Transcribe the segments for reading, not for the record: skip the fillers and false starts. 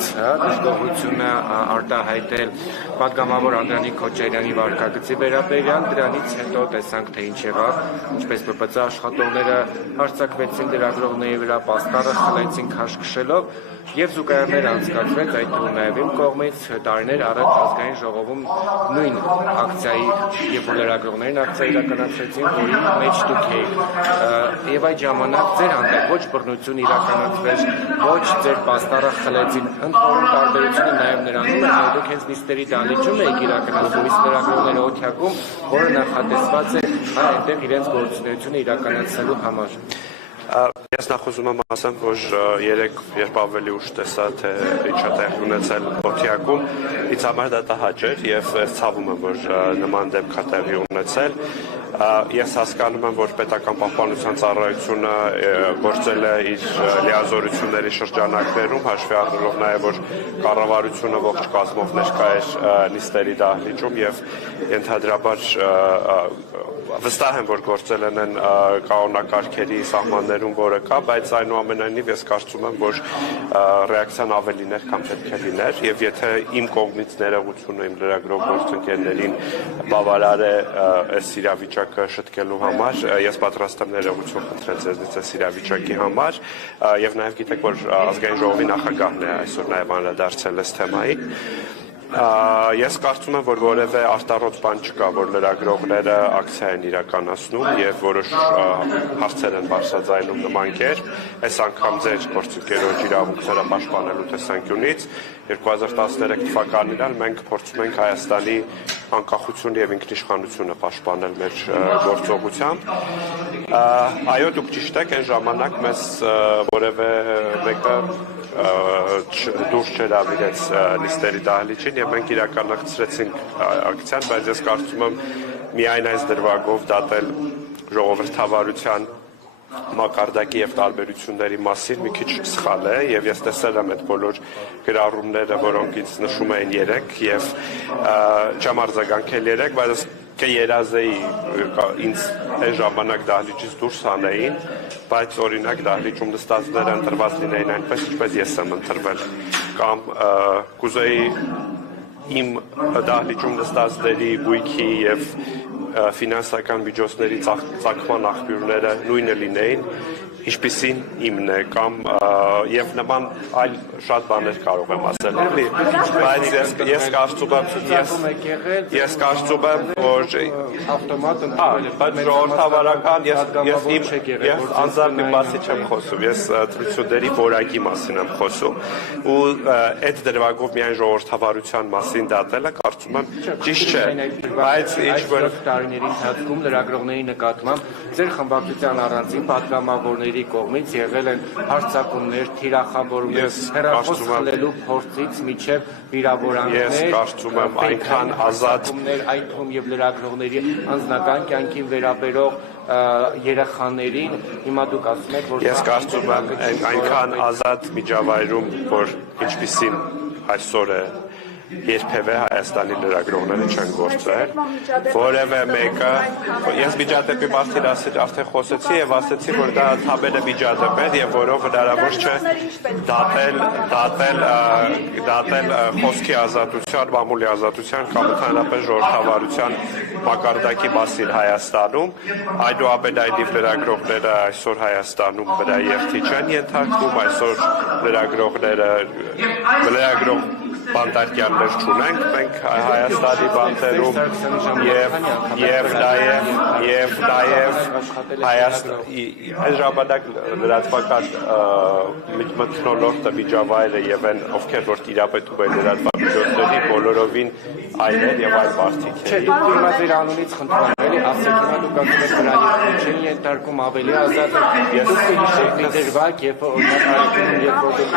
կողմից դժգոհությունը արտահայտել պատգամավոր Անդրանիկ Քոչարյանի վարքագծի վերաբերյալ, դրանից հետո տեսանք թե ինչ եղավ, ինչպես ԲՊՑ աշխատողները հարձակվեցին լրագրողների վրա, պաստառը խլեցին քաշքշելով եւ զուգահեռներ անցկացվեց այդ թվում նաեւ իմ կողմից տարիներ առաջ ազգային ժողովում նույն ակցիայի, երբ որ լրագրողներին ակցիա իրականացրեցին, որի մեջ դուք էիք եւ այդ ժամանակ ձեր հանդեպ ոչ բռնություն իրականացվեց, ոչ ձեր պաստառը խլեցին, ընդհանուր տարբերությունը նաեւ նրանում է, որ դուք հենց նիստերի դահլիճում եք իրականացնում, իսկ լրագրողները օթյակում, որը նախատեսված է այնտեղ իրենց գործունեությունը իրականացնելու համար։ Ես նախ ուզում եմ ասեմ, որ երեք երբ ավելի ուշ տեսա, թե ինչ է տեղի ունեցել օթյակում, ինձ համար դա տհաճ էր եւ ցավում եմ, որ նման դեպք է տեղի ունեցել։ Ես հասկանում եմ, որ պետական պահպանության ծառայությունը գործել է իր լիազորությունների շրջանակներում, հաշվի առնելով նաև, որ կառավարությունը ողջ կազմով ներկա էր նիստերի դահլիճում եւ ենթադրաբար վստահ եմ, որ գործել են կանոնակարգերի սահմաններում, որը կա, բայց այնուամենայնիվ ես կարծում եմ, որ ռեակցիան ավելին էր, քան պետք է լիներ, եւ եթե իմ կողմից ներողությունը իմ լրագրող գործընկերներին բավարար է այս իրավիճակը շտկելու համար, ես պատրաստ եմ ներողություն խնդրել ձեզնից այս իրավիճակի համար, եւ նաեւ գիտեք, որ ազգային ժողովի նախագահն է այսօր նաեւ անդրադարձել այս թեմային։ Ես կարծում եմ, որ որևէ արտառոց բան չկա, որ լրագրողները ակցիա են իրականացնում եւ որոշ հարցեր են բարձրաձայնում նման կերպ, այս անգամ ձեր գործընկերոջ իրավունքները պաշտպանելու տեսանկյունից 2013 թվականին էլ մենք փորձում ենք Հայաստանի անկախությունը եւ ինքնիշխանությունը պաշտպանել մեր գործողությամբ։ Այո, դուք ճիշտ եք, այն ժամանակ մեզ որևէ մեկը դուրս չհրավիրեց նիստերի դահլիճին եւ մենք իրականացրեցինք ակցիան, բայց ես կարծում եմ միայն այս դրվագով դատել ժողովրդավարության մակարդակի եւ տարբերությունների մասին մի քիչ սխալ է եւ ես տեսել եմ այդ բոլոր գրառումները, որոնք ինձ նշում էին 3 եւ չեմ արձագանքել 3, բայց կերազեի ինձ այն ժամանակ դահլիճից դուրս անեին, բայց օրինակ դահլիճում նստածները ընտրված լինեին այնպես, ինչպես ես եմ ընտրվել, կամ կուզեի իմ դահլիճում նստածների բույքի եւ ֆինանսական միջոցների ծագման աղբյուրները նույնը լինեին, ինչպիսին իմն է, կամ եւ նման այլ շատ բաներ կարող եմ ասել, բայց ես կարծում եմ, որ ավտոմատ բայց ժողովրդավարական ես անձամբ իմ մասին չեմ խոսում, ես դրությունների որակի մասին եմ խոսում ու այդ դրվագով միայն ժողովրդավարության մասին դատելը կարծում եմ ճիշտ չէ, բայց ինչ որ տարիների ընթացքում լրագրողների նկատմամբ ձեր խմբակցության առանձին պատգամավորների կողմից եղել են հարձակումներ, թիրախավորումներ, հեռախոս խլելու փորձից մինչև վիրավորանքներ։ Ես կարծում եմ այնքան ազատ այդ թվում եւ լրագրողների անձնական կյանքին վերաբերող երեխաներին, հիմա դուք ասում եք, որ ես կարծում եմ այնքան ազատ միջավայրում, որ ինչպիսին այսօր է երբևէ Հայաստանի լրագրողները չեն գործել, որևէ մեկը, ես միջադեպի մասին արդեն խոսեցի եւ ասեցի, որ դա թաբերը միջադեպ է եւ որով հնարավոր չէ դատել խոսքի ազատության, մամուլի ազատության կամ ընդհանրապես ժողովրդավարության մակարդակի մասին Հայաստանում, այնուամենայնիվ լրագրողները այսօր Հայաստանում վրա երթի չեն ենթարկվում, այսօր լրագրող բանտարկյաններ չունենք, մենք Հայաստանի բանտերում եւ նաեւ այս ժամանակ լրատվական մթնոլորտը միջավայրը եւ այն ովքեր որ տիրապետում են լրատվամիջոցների բոլորովին այլ են եւ այլ մարդիկ են։ Չէ, դուք հիմա ձեր անունից խնդրում եմ, էլի ասեք հիմա դուք ասում եք նրան չեն ենթարկում ավելի ազատ ես հիշեք մի դրվագ երբ օրինակ երբ որ դուք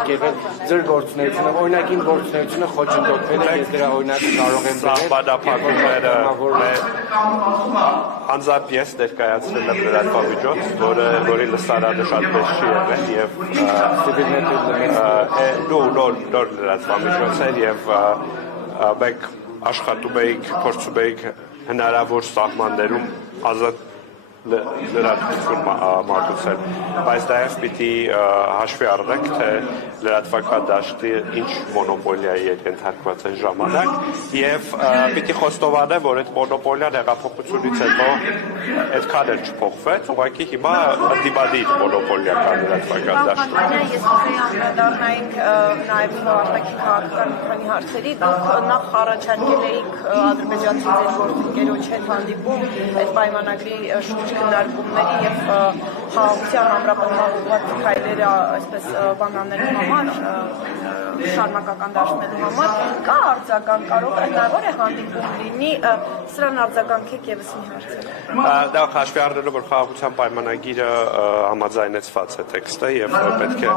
եք եղել ձեր գործունեությունը օրինակ իմ գործունեությունը խոչընդոտվել է, ես դրա օրինակը կարող եմ բանտարկումները անձամբ ես ներկայացրել եմ լրատվամիջոց, որի լսարանը շատ մեծ չի եղել եւ նոր լրատվամիջոց էր եւ մենք աշխատում էինք, փորձում էինք հնարավոր սահմաններում ազատ լրատվություն մատուցել, բայց նաև պիտի հաշվի առնենք, թե լրատվակադաշտի ինչ մոնոպոլիայի ենթարկված են ժամանակ եւ պիտի խոստովանեմ, որ այդ մոնոպոլիան հեղափոխությունից հետո այդքան էլ չփոխվեց, ուղղակի հիմա դիպադիր մոնոպոլիա կա լրատվակադաշտում։ Ես ուզեի անդրադառնայինք նաև արտաքին քաղաքական մի քանի հարցերի, դուք նախ առաջարկել էիք ադրբեջանցի ձեր գործընկերոջ հետ հանդիպում այդ պայմանագրի շուրջ քննարկումների եւ խաղաղության ամրապնդման քայլերը այսպես բանանելու համար, շարունակական դարձնելու համար, կա արձագանք, կարող է հնարավոր է հանդիպում լինի, սրան արձագանքեք եւս մի հարցը։ Դա հաշվի առնելով, որ խաղաղության պայմանագիրը համաձայնեցված է տեքստը եւ պետք է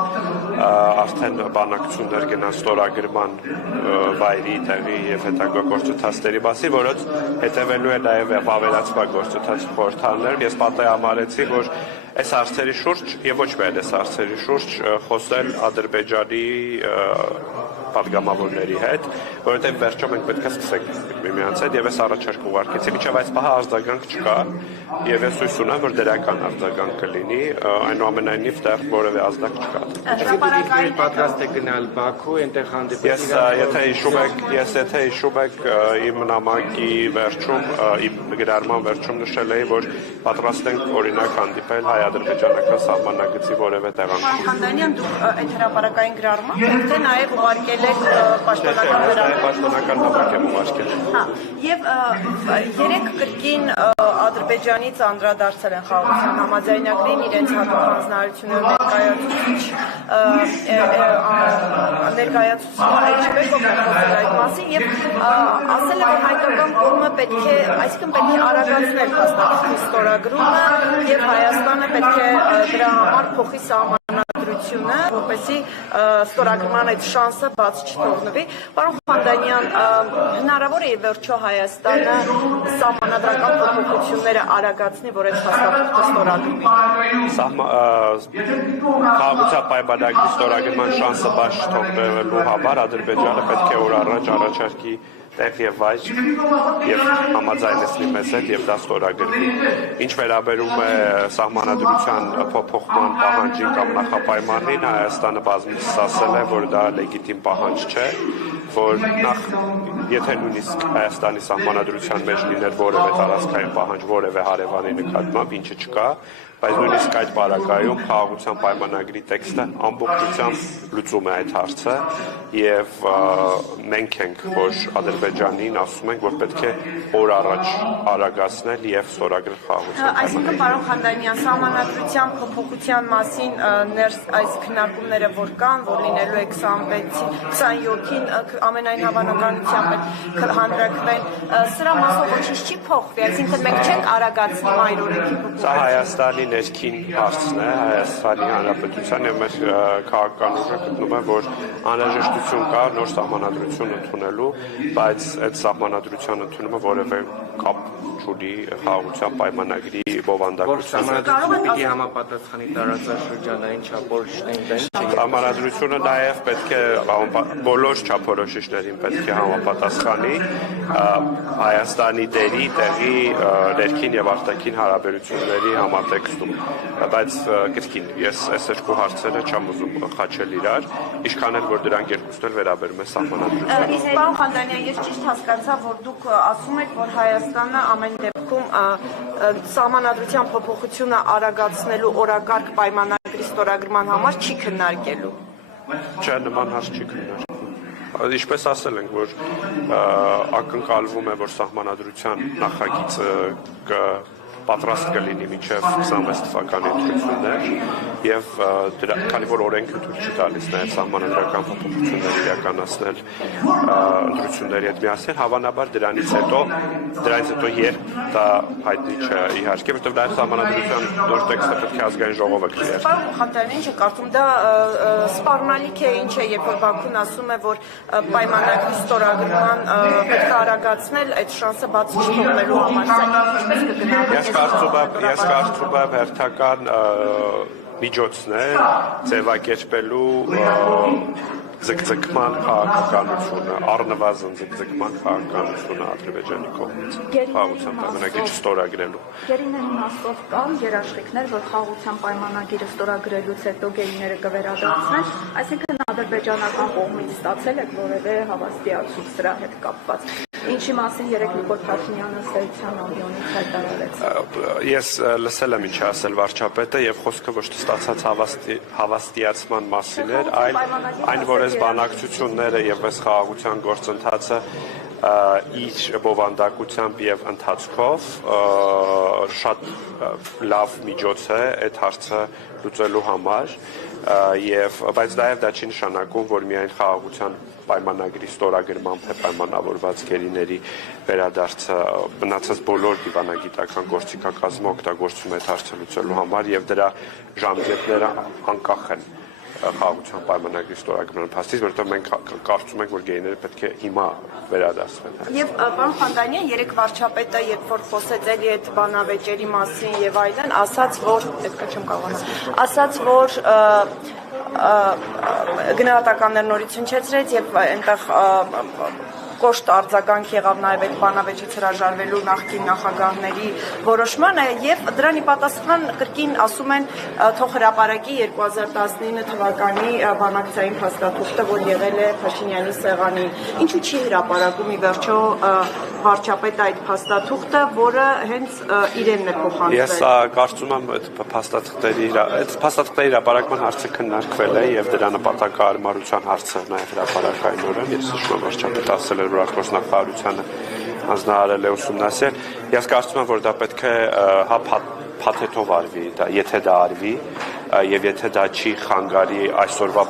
արդեն բանակցություններ գնան ստորագրման վայրի տեղի եւ հետագա գործընթացների մասին, որոնց հետևելու է նաեւ ավելացման գործընթաց խորհրդաններ։ Ես պատահամարեցի, որ այս հարցերի շուրջ եւ ոչ միայն այս հարցերի շուրջ խոսել Ադրբեջանի պատգամավորների հետ, որովհետեւ վերջում մենք պետք է սկսենք միմյանց հետ եւ այս առաջարկ ուղարկեցի, միջև այս պահը արձագանք չկա եւ ես հույս ունեմ, որ դրական արձագանք կլինի, այնուամենայնիվ դեռ որևէ ազդակ չկա։ Հրապարակային պատրաստ եք գնալ Բաքու, այնտեղ հանդիպել։ Ես եթե հիշում եք իմ նամակի վերջում, իմ գրառման վերջում նշել էի, որ պատրաստ ենք օրինակ հանդիպել հայ-ադրբեջանական սահմանագծի որևէ տեղանքում։ Խանդանյան, դուք այդ հրապարակային գրառման եք թե նաև ուղարկել եք պաշտոնական գրառման։ Պաշտոնական նամակ եմ ուղարկել։ Եվ երեք կրկին Ադրբեջանից անդրադարձել են խաղաղության համաձայնագրին իրենց հատուկ հանձնարարությունները ներկայացուցիչները Էջբեկովն է խոսել այդ մասին եւ ասել է, որ հայկական կողմը պետք է, այսինքն պետք է արագացնել փաստաթղթի ստորագրումը եւ Հայաստանը պետք է դրա համար փոխի սահմանադրությունը, որպեսզի ստորագրման այդ շանսը բաց չթողնվի։ Պարոն Խանդանյան, հնարավոր է վերջո Հայաստանը սահմանադրական փոփոխությունները արագացնի, որ այդ փաստաթղթը ստորագրվի։ Խաղաղության պայմանագրի ստորագրման շանսը բաց չթողնելու համար Ադրբեջանը պետք է օր առաջ առաջարկի տեղ եւ վայր եւ համաձայնեցնի մեզ հետ եւ դա ստորագրվի։ Ինչ վերաբերում է սահմանադրության փոփոխման պահանջին կամ նախապայմանին, Հայաստանը բազմիցս ասել է, որ դա լեգիտիմ պահանջ չէ, որ նախ եթե նույնիսկ Հայաստանի սահմանադրության մեջ լիներ որևէ տարածքային պահանջ որևէ հարևանի նկատմամբ, ինչը չկա, բայց նույնիսկ այդ պարագայում խաղաղության պայմանագրի տեքստը ամբողջությամբ լուծում է այդ հարցը եւ մենք ենք, որ Ադրբեջանին ասում ենք, որ պետք է օր առաջ արագացնել եւ ստորագրել խաղաղության պայմանագիրը։ Այսինքն, պարոն Խանդանյան, սահմանադրության փոփոխության մասին ներս այս քննարկումները որ կան, որ լինելու է 26-27-ին ամենայն հավանականությամբ հանրակրվեն, սրա մասով ոչինչ չի փոխվի, այսինքն մենք չենք արագացնի մայրօրենքի փոփոխությունը։ Սա Հայաստանի ներքին հարցն է, Հայաստանի Հանրապետության եւ մեր քաղաքական ուժը գտնում է, որ անհրաժեշտություն կա նոր սահմանադրություն ընդունելու, բայց այդ սահմանադրության ընդունումը որևէ կապ չունի խաղաղության պայմանագրի բովանդակությամբ։ Պիտի համապատասխանի տարածաշրջանային չափորոշիչներին։ Սահմանադրությունը նաև պետք է բոլոր չափորոշիչներին պետք է համապատասխանի Հայաստանի դերի, տեղի, ներքին եւ արտաքին հարաբերությունների համատեքստում, բայց կրկին ես այս երկու հարցերը չեմ ուզում խաչել իրար, ինչքան էլ որ դրանք երկուսն էլ վերաբերում է սահմանադրությանը։ Իսկ պարոն Խանդանյան, ես ճիշտ հասկացա, որ դուք ասում եք, որ Հայաստանը ամեն դեպքում սահմանադրության փոփոխությունը արագացնելու օրակարգ պայմանագրի ստորագրման համար չի քննարկելու։ Չէ, նման հարց չի քննարկվում։ Ինչպես ասել ենք, որ ակնկալվում է, որ սահմանադրության նախագիծը պատրաստ կլինի մինչև 26 թվականի ընտրություններ եւ քանի որ օրենքը թույլ չի տալիս նաեւ սահմանադրական փոփոխություններ իրականացնել ընտրությունների հետ միասին, հավանաբար դրանից հետո երբ դա հայտնի չէ իհարկե, որտեղ դա սահմանադրության նոր տեքստը պետք է ազգային ժողովը քննարկի։ Պարոն Խանդանյան, ինչ է կարծում, դա սպառնալիք է, ինչ է, երբ որ Բաքուն ասում է, որ պայմանագրի ստորագրման պետք է արագացնել այդ շանսը բաց չթողնելու համար, սա ինչպես կգնահատեք։ Ես կարծում եմ հերթական միջոցներ ձևակերպելու ձգձգման քաղաքականությունը, առնվազն ձգձգման քաղաքականությունը Ադրբեջանի կողմից խաղաղության պայմանագիրը ստորագրելու։ Գերիների իմաստով կան երաշխիքներ, որ խաղաղության պայմանագիրը ստորագրելուց հետո գերիները կվերադարձնեն, այսինքն ադրբեջանական կողմից ստացել եք որևէ հավաստիացում սրա հետ կապված։ Ինչի մասին երեք Նիկոլ Փաշինյանը Սեյցյան ամբիոնից հայտարարեց։ Ես լսել եմ ինչ ասել վարչապետը եւ խոսքը ոչ թե ստացած հավաստիացման մասին էր, այլ այն, որ այս բանակցությունները եւ այս խաղաղության գործընթացը իր բովանդակությամբ եւ ընթացքով շատ լավ միջոց է այդ հարցը լուծելու համար բայց նաեւ դա չի նշանակում, որ միայն խաղաղության պայմանագրի ստորագրմամբ է պայմանավորված գերիների վերադարձը մնացած բոլոր դիվանագիտական գործիքակազմը օգտագործում է այդ հարցը լուծելու համար եւ դրա ժամկետները անկախ են խաղաղության պայմանագրի ստորագրման փաստից, որովհետեւ մենք կարծում ենք, որ գերիները պետք է հիմա վերադասվեն։ Եվ պարոն Խանդանյան, երեք վարչապետը, երբ որ խոսեց էլի այդ բանավեճերի մասին եւ այլն, ասաց, որ պետք է չեմ կարողանա, ասաց, որ գնահատականներ նորից հնչեցրեց եւ այնտեղ կոշտ արձագանք եղավ նաև այդ բանավեճից հրաժարվելու նախկին նախագահների որոշմանը եւ դրան ի պատասխան կրկին ասում են թող հրապարակի 2019 թվականի բանակցային փաստաթուղթը, որ եղել է Փաշինյանի սեղանին։ Ինչու չի հրապարակում ի վերջո վարչապետը այդ փաստաթուղթը, որը հենց իրենն է փոխանցվել։ Ես կարծում եմ այդ փաստաթղթերի հրապարակման հարցը քննարկվել է եւ դրա նպատակահարմարության հարցը նաև հրապարակայինորեն ես հիշում եմ վարչապետը ասել էր, որ արտգործնախարարությունը հանձնարարել է ուսումնասիրել։ Ես կարծում եմ, որ դա պետք է փաթեթով արվի, եթե դա արվի եւ եթե դա չի խանգարի այսօրվա